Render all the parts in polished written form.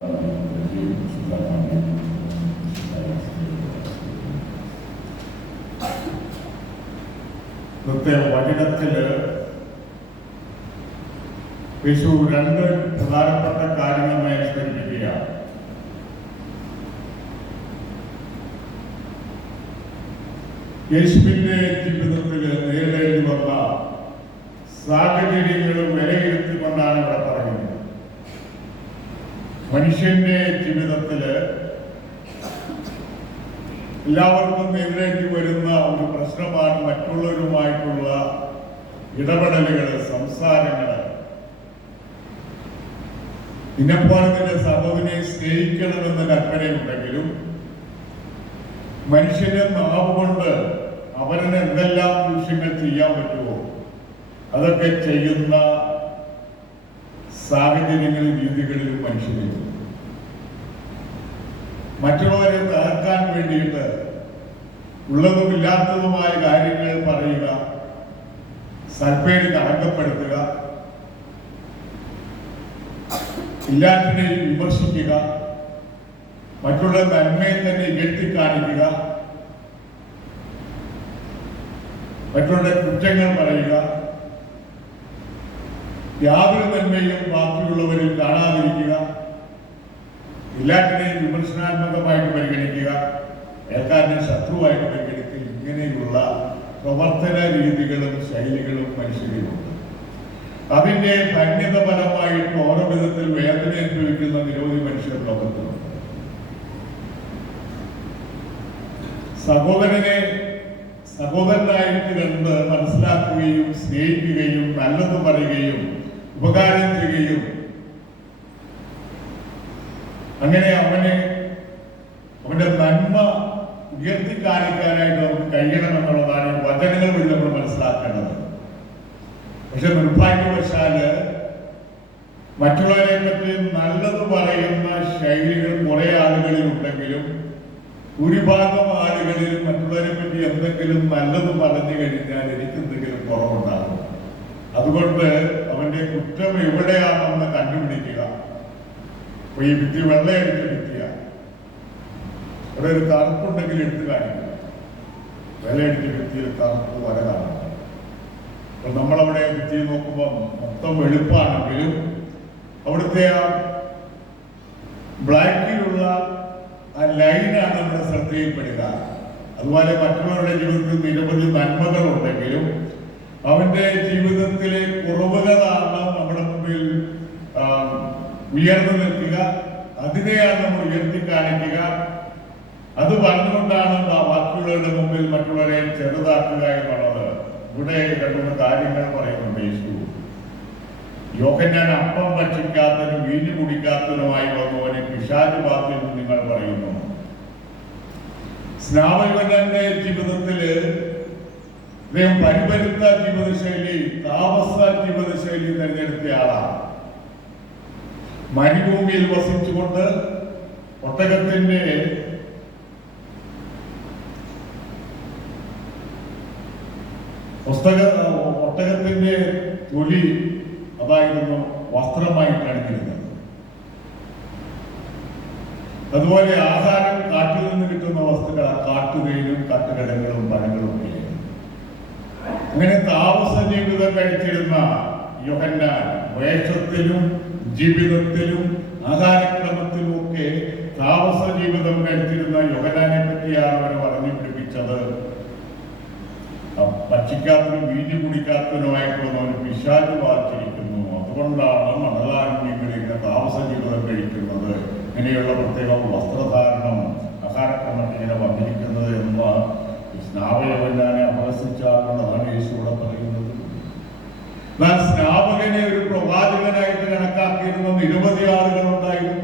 ഇന്നത്തെ വചനത്തില് യേശു രണ്ട് പ്രധാനപ്പെട്ട കാര്യങ്ങൾ സ്മരിപ്പിക്കുകയാണ്. യേശുവിന്റെ ജീവിതത്തിൽ നേരിടേണ്ടി വന്ന സാഹചര്യങ്ങളും വിലയിരുത്തിക്കൊണ്ടാണ് ഇവിടെ പറയുന്നത്. മനുഷ്യന്റെ ജീവിതത്തില് എല്ലാവർക്കും നേരിടേണ്ടി വരുന്ന ഒരു പ്രശ്നമാണ് മറ്റുള്ളവരുമായിട്ടുള്ള ഇടപെടലുകൾ, സംസാരങ്ങൾ. നിന്നെപ്പോലെ നിന്റെ സഹോദരനെ സ്നേഹിക്കണമെന്ന കൽപ്പനയുണ്ടെങ്കിലും മനുഷ്യന്റെ നാവ് കൊണ്ട് അവന് എന്തെല്ലാം ദൂഷ്യങ്ങൾ ചെയ്യാൻ പറ്റുമോ അതൊക്കെ ചെയ്യുന്ന സാഹചര്യങ്ങളിൽ, രീതികളിലും മനുഷ്യരുണ്ട്. മറ്റുള്ളവരെ തകർക്കാൻ വേണ്ടിയിട്ട് ഉള്ളതും ഇല്ലാത്തതുമായ കാര്യങ്ങൾ പറയുക, സൽപ്പേര് കളങ്കപ്പെടുത്തുക, എല്ലാറ്റിനെയും വിമർശിക്കുക, മറ്റുള്ള നന്മയെ തന്നെ ഇകഴ്ത്തിക്കാണിക്കുക, മറ്റുള്ള കുറ്റങ്ങൾ പറയുക, യാതൊരു നന്മയും ബാക്കിയുള്ളവരിൽ കാണാതിരിക്കുക, എല്ലാറ്റിനെയും വിമർശനാത്മകമായിട്ട് പരിഗണിക്കുക, ഏൽക്കാരനെ ശത്രുവായിട്ട് പരിഗണിക്കുക. ഇങ്ങനെയുള്ള പ്രവർത്തന രീതികളും ശൈലികളും മനുഷ്യരിലുണ്ട്. അതിന്റെ പരിണിത ഫലമായിട്ട് ഓരോ വിധത്തിൽ വേദന അനുഭവിക്കുന്ന നിരവധി മനുഷ്യർ ലോകത്തുണ്ട്. സഹോദരനെ സഹോദരനായിട്ട് കണ്ട് മനസ്സിലാക്കുകയും സ്നേഹിക്കുകയും നല്ലത് പറയുകയും ഉപകാരം ചെയ്യുകയും അങ്ങനെ അവന്റെ നന്മ ഉയർത്തി കാണിക്കാനായിട്ട് നമുക്ക് കഴിയണമെന്നുള്ളതാണ് വചനങ്ങൾ വഴി നമ്മൾ മനസ്സിലാക്കേണ്ടത്. പക്ഷെ നിർഭാഗ്യവശാല് മറ്റുള്ളവരെ പറ്റി നല്ലത് പറയുന്ന ശൈലികൾ കുറെ ആളുകളിൽ ഉണ്ടെങ്കിലും ഭൂരിഭാഗം ആളുകളിലും മറ്റുള്ളവരെ പറ്റി എന്തെങ്കിലും നല്ലത് പറഞ്ഞു കഴിഞ്ഞാൽ എനിക്കെന്തെങ്കിലും കുറവുണ്ടാകും. അതുകൊണ്ട് അവന്റെ കുറ്റം എവിടെയാണെന്ന് കണ്ടുപിടിക്കുക. അപ്പൊ ഈ ഭിത്തി വെള്ളയടിച്ച ഭിത്തിയാണ്. ഇവിടെ ഒരു കറുപ്പുണ്ടെങ്കിൽ എടുത്തു കാണിക്കുക. വെള്ളയടിച്ച ഭിത്തിയിൽ കറുപ്പ് വര കാണും. അപ്പൊ നമ്മളവിടെ ഭിത്തി നോക്കുമ്പോൾ മൊത്തം വെളുപ്പാണെങ്കിലും അവിടുത്തെ ആ ബ്ലാക്കിലുള്ള ആ ലൈനാണ് നമ്മുടെ ശ്രദ്ധയിൽപ്പെടുക. അതുപോലെ മറ്റുള്ളവരുടെ ജീവിതത്തിൽ നിരവധി നന്മകളുണ്ടെങ്കിലും അവന്റെ ജീവിതത്തിലെ കുറവുകളാണ് നമ്മുടെ മുമ്പിൽ ഉയർന്നു നിൽക്കുക. അതിനെയാണ് നമ്മൾ ഉയർത്തി കാണിക്കുക. അത് പറഞ്ഞുകൊണ്ടാണ് ബാക്കിയുള്ളവരുടെ മുമ്പിൽ മറ്റുള്ളവരെ ചെറുതാക്കുക എന്നുള്ളത്. ഇവിടെ രണ്ടു കാര്യങ്ങൾ പറയുന്നുണ്ട് യേശു. യോഹന്നാൻ അപ്പം ഭക്ഷിക്കാത്തതിനും വീഞ്ഞു കുടിക്കാത്തതിനുമായി വന്നവനെ പിശാച് ബാധിച്ചു നിങ്ങൾ പറയുന്നു. സ്നാപകന്റെ ജീവിതത്തില് അദ്ദേഹം പരിപരുത്ത ജീവിതശൈലി, താമസ ജീവിതശൈലി തിരഞ്ഞെടുത്ത ആളാണ്. മരുഭൂമിയിൽ വസിച്ചുകൊണ്ട് ഒട്ടകത്തിന്റെ തൊലി അതായിരുന്നു വസ്ത്രമായിട്ട് അണിഞ്ഞിരുന്നത്. അതുപോലെ ആഹാരം കാട്ടിൽ നിന്ന് കിട്ടുന്ന വസ്തുക്കൾ കാട്ടുകയിലും കാട്ടുകടങ്ങളും പഴങ്ങളും ഒക്കെ. അങ്ങനെ താമസ ജീവിതം കഴിച്ചിരുന്ന യോഹന്നാൻ വേഷത്തിലും ജീവിതത്തിലും ആഹാരക്രമത്തിലും ഒക്കെ താമസ ജീവിതം കഴിച്ചിരുന്ന യോഹന്നാനെ പറ്റിയാണ് അവർ പറഞ്ഞു പിടിപ്പിച്ചത്. ഭക്ഷിക്കാത്തതിനും വീഞ്ഞു കുടിക്കാത്തതിനുമായിട്ടുള്ള അവന് പിശാച് ബാധിച്ചിരിക്കുന്നു. അതുകൊണ്ടാണ് മണലാരണ്യങ്ങളിൽ താമസ ജീവിതം കഴിക്കുന്നത്, ഇങ്ങനെയുള്ള പ്രത്യേക വസ്ത്രധാരണം, ആഹാരക്രമം ഇങ്ങനെ വന്നിരിക്കുന്നത് എന്ന സ്നാപകനെ അപഹസിച്ചാണെന്നതാണ് യേശുവിടെ പറയുന്നത്. എന്നാൽ സ്നാപകനെ ഒരു പ്രവാചകനായിട്ട് കണക്കാക്കിയിരുന്ന നിരവധി ആളുകളുണ്ടായിരുന്നു.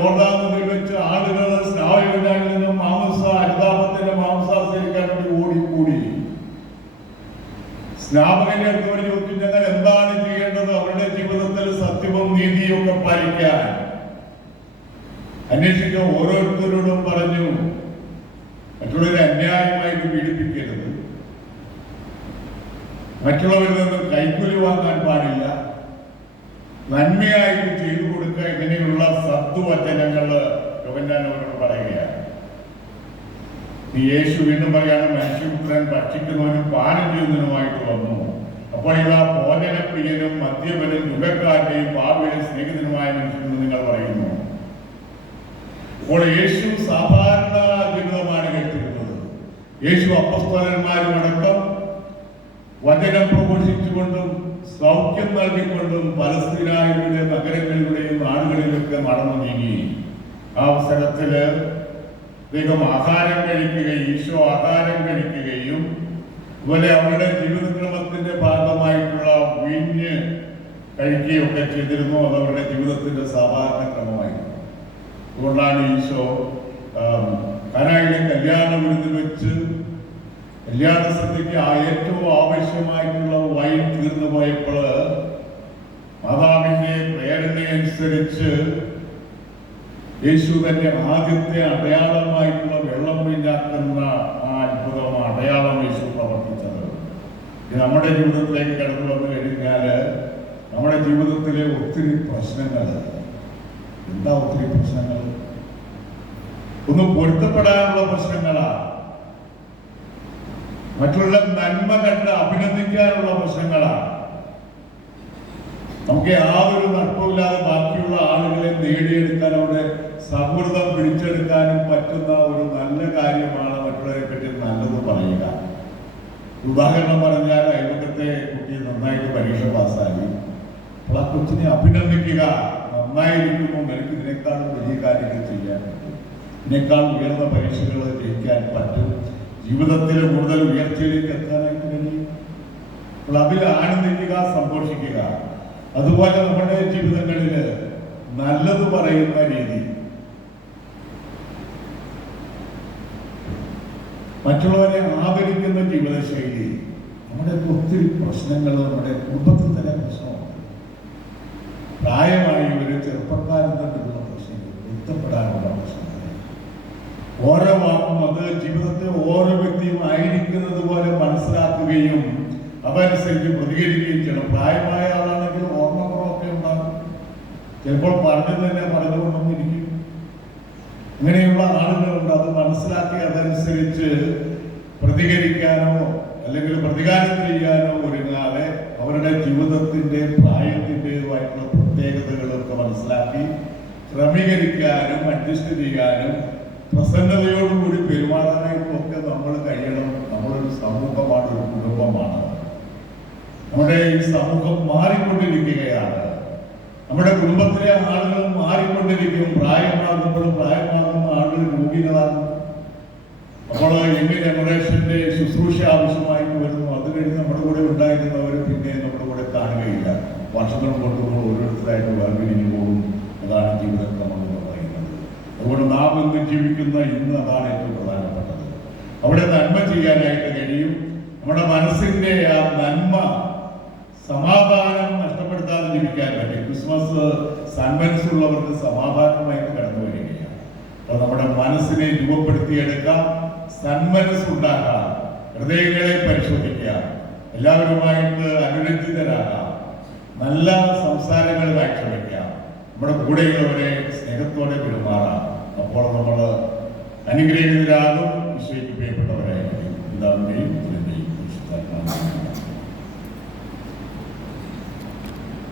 യോർദാൻ നദിയിൽ വെച്ച് ആളുകൾ സ്നാപകനിൽ നിന്നും ഹരിതാപത്തിന്റെ മാംസാസ്വദിക്കാൻ വേണ്ടി ഓടിക്കൂടി. സ്നാപകന്റെ അടുത്തോട് ചോദിച്ചു, ഞങ്ങൾ എന്താണ് ചെയ്യേണ്ടത് അവരുടെ ജീവിതത്തിൽ സത്യവും നീതിയും ഒക്കെ പാലിക്കാൻ? അന്വേഷിക്കാൻ ഓരോരുത്തരോടും പറഞ്ഞു, മറ്റുള്ളവരെ അന്യായമായിട്ട് പീഡിപ്പിക്കരുത്, മറ്റുള്ളവരിൽ നിന്ന് കൈക്കൂലി വാങ്ങാൻ പാടില്ല, നന്മയായിട്ട് ചെയ്തു കൊടുക്കുക വചനങ്ങൾ യോഹന്നാൻ അവരോട് പറയുകയാണ്. ഈ യേശു വീണ്ടും പറയാണ്, മനുഷ്യപുത്രൻ ഭക്ഷിക്കുന്നവനും പാനം ചെയ്യുന്നതിനുമായിട്ട് വന്നു. അപ്പോൾ ഇതാ ഭോജനപ്രിയനും മദ്യപനും യുഗക്കാരുടെയും പാപിയുടെ സ്നേഹിതനുമായ മനുഷ്യനെന്ന് നിങ്ങൾ പറയുന്നു. അപ്പോൾ യേശു സാധാരണ ജീവിതമാണ് കഴിച്ചിരുന്നത്. യേശു അപ്പസ്തോലന്മാരുമടക്കം വചനം പ്രഘോഷിച്ചുകൊണ്ടും സൗഖ്യം നൽകിക്കൊണ്ടും പലസ്തീനായുടെ നഗരങ്ങളിലൂടെയും നാടുകളിലൊക്കെ നടന്നു നീങ്ങി. ആ അവസരത്തില് ദൈവം ആഹാരം കഴിക്കുകയും ഈശോ ആഹാരം കഴിക്കുകയും അതുപോലെ അവരുടെ ജീവിതക്രമത്തിന്റെ ഭാഗമായിട്ടുള്ള വീഞ്ഞ് കഴിക്കുകയൊക്കെ ചെയ്തിരുന്നു. അത് അവരുടെ ജീവിതത്തിന്റെ സാധാരണ ക്രമമായിരുന്നു. അതുകൊണ്ടാണ് ഈശോ കാനായിലെ കല്യാണ വിരുന്നിൽ വെച്ച് കല്യാണ സദ്യക്ക് ഏറ്റവും ആവശ്യമായിട്ടുള്ള വൈൻ തീർന്നു പോയപ്പോൾ മാതാവിന്റെ പ്രേരണയനുസരിച്ച് യേശു തന്റെ ആദ്യത്തെ അടയാളമായിട്ടുള്ള വെള്ളം വീഞ്ഞാക്കുന്ന ആ അത്ഭുതം അടയാളം യേശു പ്രവർത്തിച്ചത്. നമ്മുടെ ജീവിതത്തിലേക്ക് കടന്നു വന്നു കഴിഞ്ഞാൽ നമ്മുടെ ജീവിതത്തിലെ ഒത്തിരി പ്രശ്നങ്ങൾ, എന്താ ഒത്തിരി പ്രശ്നങ്ങൾ? ഒന്ന് പൊരുത്തപ്പെടാനുള്ള പ്രശ്നങ്ങളാണ്, മറ്റുള്ള നന്മ കണ്ട് അഭിനന്ദിക്കാനുള്ള പ്രശ്നങ്ങളാണ്. നമുക്ക് യാതൊരു നഷ്ടമില്ലാതെ ബാക്കിയുള്ള ആളുകളെ നേടിയെടുക്കാൻ, അവരുടെ സൗഹൃദം പിടിച്ചെടുക്കാനും പറ്റുന്ന ഒരു നല്ല കാര്യമാണ് മറ്റുള്ളവരെ പറ്റി നല്ലത് പറയുക. ഉദാഹരണം പറഞ്ഞാൽ, അയൽപക്കത്തെ കുട്ടി നന്നായിട്ട് പരീക്ഷ പാസ്സായി, അപ്പോൾ ആ കൊച്ചിനെ അഭിനന്ദിക്കുക. നന്നായിരിക്കുമ്പോൾ നിനക്ക് ഇതിനേക്കാളും വലിയ കാര്യങ്ങൾ ചെയ്യാൻ പറ്റും, ഇതിനേക്കാൾ ഉയർന്ന പരീക്ഷകൾ ജയിക്കാൻ പറ്റും, ജീവിതത്തിൽ കൂടുതൽ ഉയർച്ചയിലേക്ക് എത്താനായിട്ട് കഴിയും. അപ്പോൾ അതിൽ ആനന്ദിക്കുക, സന്തോഷിക്കുക. അതുപോലെ നമ്മുടെ ജീവിതങ്ങളിൽ നല്ലത് പറയുന്ന രീതി, മറ്റുള്ളവരെ ആദരിക്കുന്ന ജീവിതശൈലി. നമ്മുടെ ഒത്തിരി പ്രശ്നങ്ങൾ നമ്മുടെ കുടുംബത്തിൽ തന്നെ പ്രശ്നമുണ്ട്. പ്രായമായി ഒരു ചെറുപ്പക്കാരൻ തമ്മിലുള്ള പ്രശ്നങ്ങൾ, പൊരുത്തപ്പെടാനുള്ള പ്രശ്നങ്ങൾ, ഓരോ വാക്കും അത് ജീവിതത്തെ ഓരോ വ്യക്തിയും ആയിരിക്കുന്നത് പോലെ മനസ്സിലാക്കുകയും അതനുസരിച്ച് പ്രതികരിക്കുകയും ചെയ്യണം. പ്രായമായ ആളാണെങ്കിൽ ഓർമ്മക്കുറവൊക്കെ ഉണ്ടാകും, ചിലപ്പോൾ പറഞ്ഞത് തന്നെ പറഞ്ഞുകൊണ്ടൊന്നിരിക്കും. ഇങ്ങനെയുള്ള ആളുകളുണ്ട്. അത് മനസ്സിലാക്കി അതനുസരിച്ച് പ്രതികരിക്കാനോ അല്ലെങ്കിൽ പ്രതികാരം ചെയ്യാനോ ഒരുങ്ങാതെ അവരുടെ ജീവിതത്തിന്റെ പ്രായത്തിൻ്റെതായിട്ടുള്ള പ്രത്യേകതകളൊക്കെ മനസ്സിലാക്കി ക്രമീകരിക്കാനും അഡ്ജസ്റ്റ് ചെയ്യാനും പ്രസന്നതയോടുകൂടി പെരുമാറാനായിട്ടും ഒക്കെ നമ്മൾ കഴിയണം. നമ്മളൊരു സമൂഹമാണ്, ഒരു കുടുംബമാണ്. നമ്മുടെ ഈ സമൂഹം മാറിക്കൊണ്ടിരിക്കുകയാണ്. നമ്മുടെ കുടുംബത്തിലെ ആളുകൾ മാറിക്കൊണ്ടിരിക്കും. പ്രായമാകുന്ന ആളുകൾ രോഗികളാകും. അപ്പോൾ യങ് ജനറേഷന്റെ ശുശ്രൂഷ ആവശ്യമായിട്ട് വരുന്നു. അത് കഴിഞ്ഞ് നമ്മുടെ കൂടെ ഉണ്ടായിരുന്നവർ പിന്നെ നമ്മുടെ കൂടെ കാണുകയില്ല. വർഷങ്ങൾ കൊണ്ടുപോകുമ്പോൾ ഓരോരുത്തരായിട്ട് വേർപിരിഞ്ഞു പോകും. അതാണ് ജീവിതക്രമം എന്ന് പറയുന്നത്. അതുകൊണ്ട് നാം ഇന്ന് ജീവിക്കുന്ന ഇന്ന് അതാണ് ഏറ്റവും പ്രധാനപ്പെട്ടത്. അവിടെ നന്മ ചെയ്യാനായിട്ട് കഴിയും. നമ്മുടെ മനസ്സിന്റെ ആ നന്മ, സമാധാനം നഷ്ടപ്പെടുത്താതെ ജീവിക്കാൻ പറ്റും. ക്രിസ്മസ് സന്മനസ്സുള്ളവർക്ക് സമാധാനമായിട്ട് കടന്നു വരികയാണ്. അപ്പോൾ നമ്മുടെ മനസ്സിനെ രൂപപ്പെടുത്തിയെടുക്കാം, സന്മനസ്സുണ്ടാക്കാം, ഹൃദയങ്ങളെ പരിശോധിക്കാം, എല്ലാവരുമായിട്ട് അനുരഞ്ജിതരാകാം, നല്ല സംസാരങ്ങൾ കാഴ്ചവെക്കാം, നമ്മുടെ കൂടെയുള്ളവരെ സ്നേഹത്തോടെ പെരുമാറാം. അപ്പോൾ നമ്മൾ അനുഗ്രഹീതരാകും, വിശ്വസിക്കപ്പെട്ടവരായിരിക്കും. പിതാവിന്റെയും പുത്രന്റെയും പരിശുദ്ധാത്മാവിന്റെയും